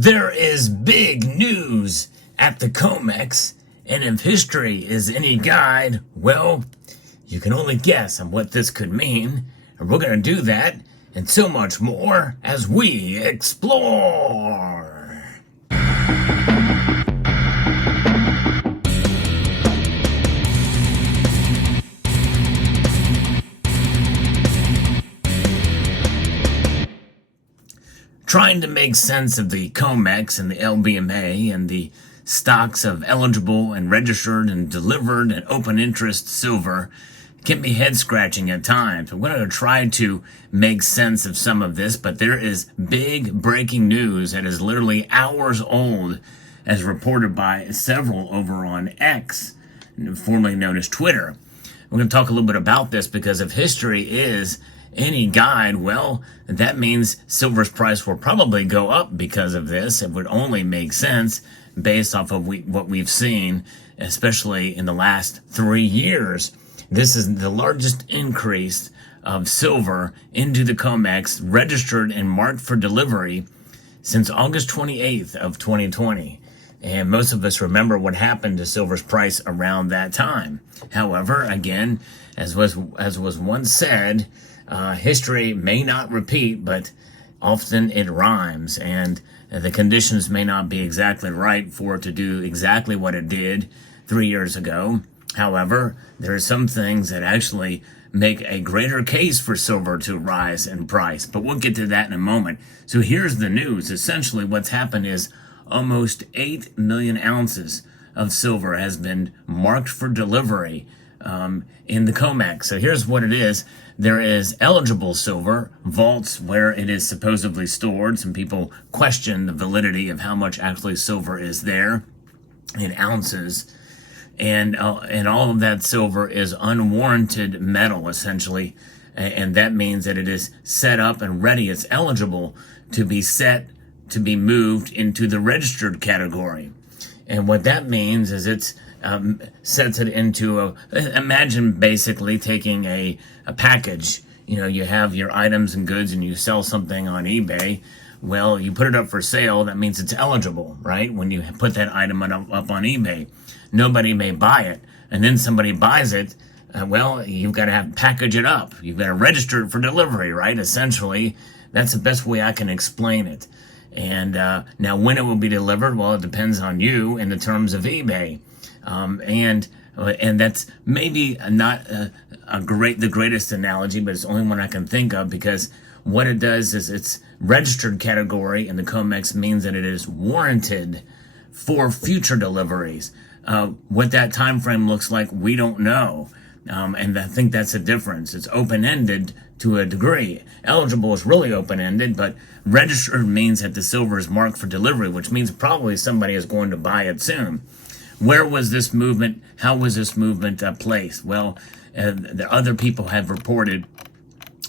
There is big news at the COMEX, and if history is any guide, well, you can only guess on what this could mean, and we're going to do that and so much more as we explore. Trying to make sense of the COMEX and the LBMA and the stocks of eligible and registered and delivered and open interest silver can be head scratching at times. We're going to try to make sense of some of this, but there is big breaking news that is literally hours old, as reported by several over on X, formerly known as Twitter. We're going to talk a little bit about this because if history is any guide, well, that means silver's price will probably go up because of this. It would only make sense based off of what we've seen, especially in the last 3 years. This is the largest increase of silver into the COMEX registered and marked for delivery since August 28th of 2020. And most of us remember what happened to silver's price around that time. However, again, as was once said, history may not repeat, but often it rhymes, and the conditions may not be exactly right for it to do exactly what it did 3 years ago. However, there are some things that actually make a greater case for silver to rise in price, but we'll get to that in a moment. So here's the news. Essentially, what's happened is almost 8 million ounces of silver has been marked for delivery in the COMEX. So here's what it is. There is eligible silver vaults where it is supposedly stored. Some people question the validity of how much actually silver is there in ounces. And all of that silver is unwarranted metal, essentially. And that means that it is set up and ready. It's eligible to be set to be moved into the registered category. And what that means is it's sets it into imagine basically taking a package. You know, you have your items and goods and you sell something on eBay. Well, you put it up for sale. That means it's eligible, right? When you put that item up on eBay, nobody may buy it. And then somebody buys it. Well, you've got to package it up. You've got to register it for delivery, right? Essentially, that's the best way I can explain it. And now when it will be delivered, well, it depends on you in the terms of eBay. And that's maybe not the greatest analogy, but it's the only one I can think of, because what it does is it's registered category, and the COMEX means that it is warranted for future deliveries. What that time frame looks like, we don't know. And I think that's the difference. It's open-ended to a degree. Eligible is really open-ended, but registered means that the silver is marked for delivery, which means probably somebody is going to buy it soon. Where was this movement? How was this movement placed? Well, the other people have reported.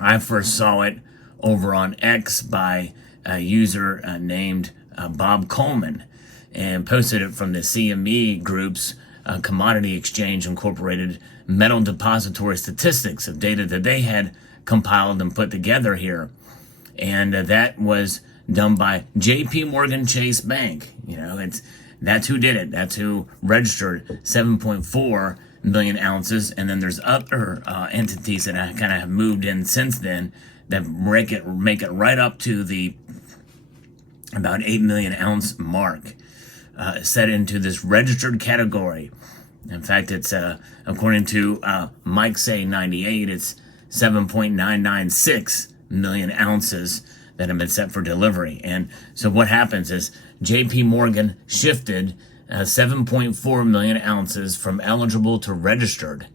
I first saw it over on X by a user named Bob Coleman, and posted it from the CME Group's Commodity Exchange Incorporated Metal Depository Statistics of data that they had compiled and put together here. And that was done by JP Morgan Chase Bank. You know, that's who did it. That's who registered 7.4 million ounces. And then there's other entities that I kind of have moved in since then that make it right up to the about 8 million ounce mark, set into this registered category. In fact, it's according to Mike Say 98, it's 7.996 million ounces that have been set for delivery. And so what happens is JP Morgan shifted 7.4 million ounces from eligible to registered,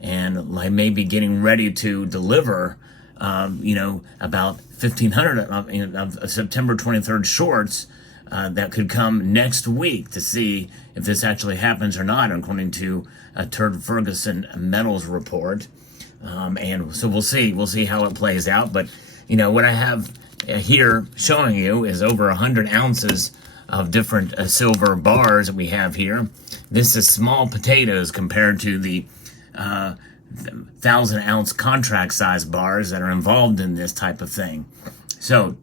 and like maybe getting ready to deliver about 1,500 of September 23rd shorts that could come next week, to see if this actually happens or not, according to Turd Ferguson Metals report. And so we'll see how it plays out. But what I have here showing you is over 100 ounces of different silver bars that we have here. This is small potatoes compared to the 1,000-ounce contract size bars that are involved in this type of thing. So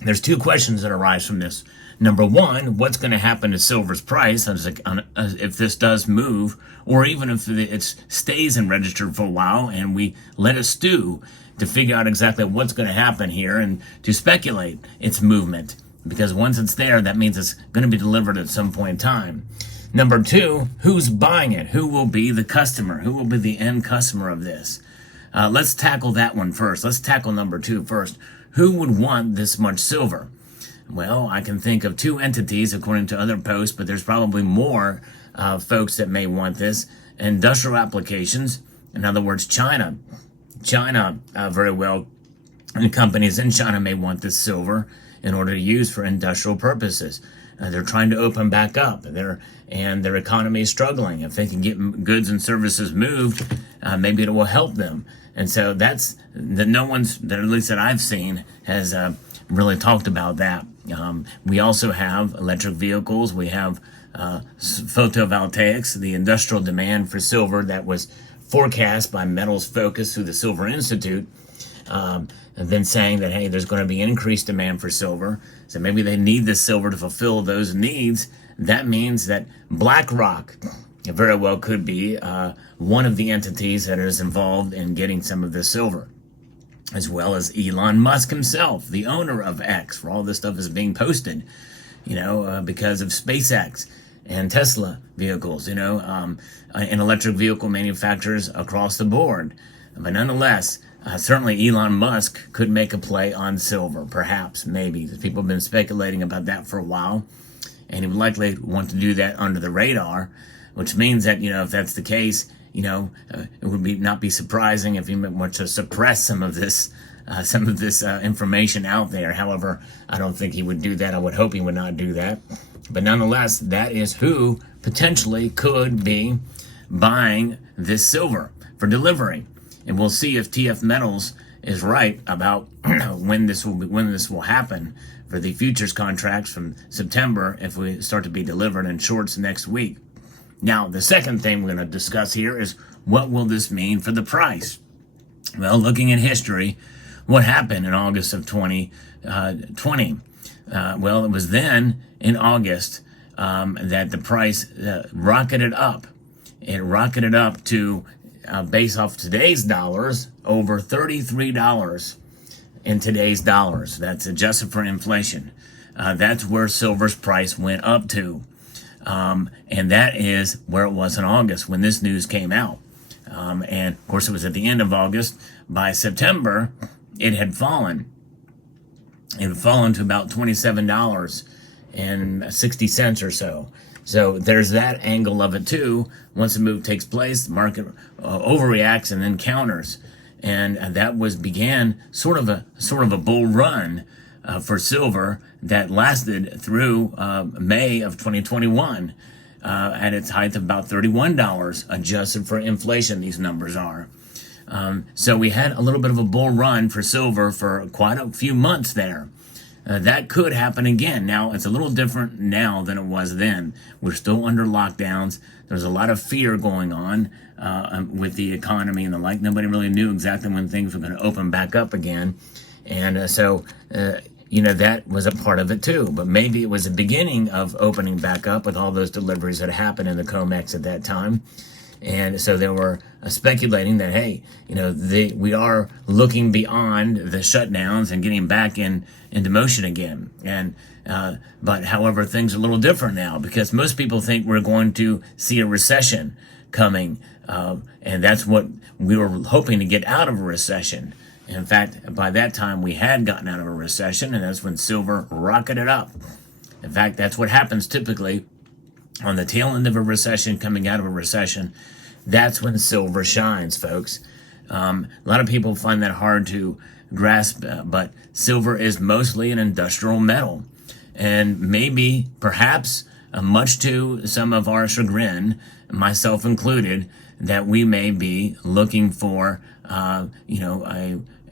There's two questions that arise from this. Number one, what's going to happen to silver's price if this does move, or even if it stays in register for a while and we let it stew to figure out exactly what's going to happen here and to speculate its movement. Because once it's there, that means it's going to be delivered at some point in time. Number two, who's buying it? Who will be the customer? Who will be the end customer of this? Let's tackle that one first. Let's tackle number two first. Who would want this much silver? Well, I can think of two entities according to other posts, but there's probably more folks that may want this. Industrial applications, in other words, China. China very well, and companies in China may want this silver in order to use for industrial purposes. They're trying to open back up, and their economy is struggling. If they can get goods and services moved, maybe it will help them. And so that's no one's, that at least that I've seen, has really talked about that. We also have electric vehicles. We have photovoltaics, the industrial demand for silver that was forecast by Metals Focus through the Silver Institute, have been saying that, hey, there's going to be increased demand for silver. So maybe they need this silver to fulfill those needs. That means that BlackRock very well could be one of the entities that is involved in getting some of this silver, as well as Elon Musk himself, the owner of X, where all this stuff is being posted, because of SpaceX and Tesla vehicles, and electric vehicle manufacturers across the board. But nonetheless, certainly Elon Musk could make a play on silver, perhaps, maybe. People have been speculating about that for a while, and he would likely want to do that under the radar, which means that, if that's the case, it would not be surprising if he were to suppress some of this information out there. However, I don't think he would do that. I would hope he would not do that. But nonetheless, that is who potentially could be buying this silver for delivery. And we'll see if TF Metals is right about when this will happen for the futures contracts from September, if we start to be delivered in shorts next week. Now, the second thing we're going to discuss here is, what will this mean for the price? Well, looking at history, what happened in August of 2020? Well, it was then in August that the price rocketed up. It rocketed up to, based off today's dollars, over $33 in today's dollars. That's adjusted for inflation. That's where silver's price went up to. And that is where it was in August when this news came out. And of course, it was at the end of August. By September, it had fallen. It had fallen to about $27.60 or so. So there's that angle of it too. Once a move takes place, the market overreacts and then counters. And that began sort of a bull run for silver that lasted through May of 2021 at its height of about $31, adjusted for inflation, these numbers are. So we had a little bit of a bull run for silver for quite a few months there. That could happen again. Now, it's a little different now than it was then. We're still under lockdowns. There's a lot of fear going on with the economy and the like. Nobody really knew exactly when things were going to open back up again. And so that was a part of it too. But maybe it was the beginning of opening back up with all those deliveries that happened in the COMEX at that time. And so they were speculating that, hey, we are looking beyond the shutdowns and getting back into motion again. And but however, things are a little different now, because most people think we're going to see a recession coming, and that's what we were hoping to get out of a recession. In fact, by that time, we had gotten out of a recession, and that's when silver rocketed up. In fact, that's what happens typically on the tail end of a recession, coming out of a recession. That's when silver shines, folks. A lot of people find that hard to grasp, but silver is mostly an industrial metal. And maybe, perhaps, much to some of our chagrin, myself included, that we may be looking for,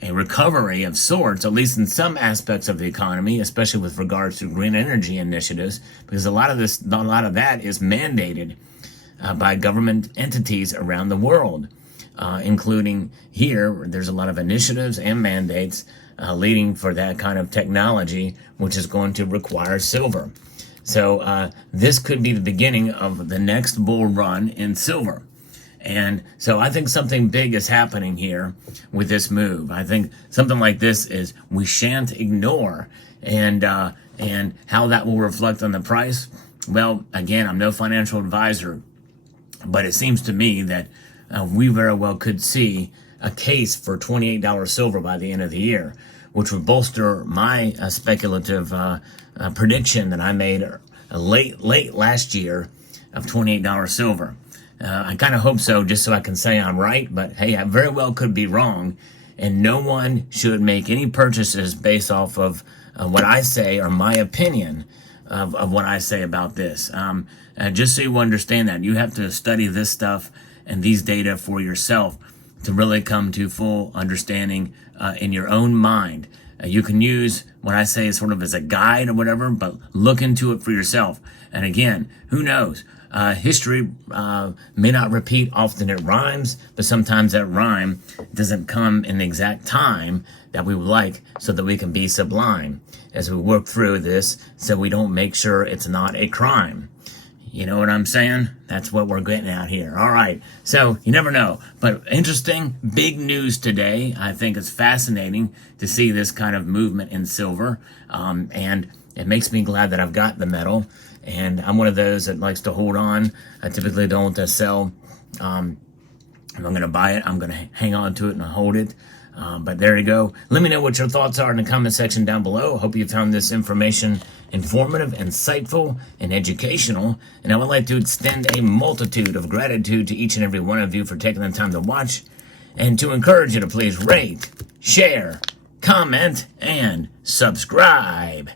a recovery of sorts, at least in some aspects of the economy, especially with regards to green energy initiatives, because a lot of that is mandated by government entities around the world, including here. There's a lot of initiatives and mandates leading for that kind of technology, which is going to require silver. So this could be the beginning of the next bull run in silver. And so I think something big is happening here with this move. I think something like this is we shan't ignore, and how that will reflect on the price. Well, again, I'm no financial advisor, but it seems to me that we very well could see a case for $28 silver by the end of the year, which would bolster my speculative prediction that I made late last year of $28 silver. I kind of hope so, just so I can say I'm right, but hey, I very well could be wrong, and no one should make any purchases based off of what I say or my opinion of what I say about this. Just so you understand that, you have to study this stuff and these data for yourself to really come to full understanding in your own mind. You can use what I say sort of as a guide or whatever, but look into it for yourself. And again, who knows? History may not repeat. Often it rhymes, but sometimes that rhyme doesn't come in the exact time that we would like, so that we can be sublime as we work through this, so we don't make sure it's not a crime. You know what I'm saying? That's what we're getting at here. All right. So you never know. But interesting, big news today. I think it's fascinating to see this kind of movement in silver. And it makes me glad that I've got the metal. And I'm one of those that likes to hold on. I typically don't sell. If I'm going to buy it, I'm going to hang on to it and hold it. But there you go. Let me know what your thoughts are in the comment section down below. Hope you found this information informative, insightful, and educational. And I would like to extend a multitude of gratitude to each and every one of you for taking the time to watch, and to encourage you to please rate, share, comment, and subscribe.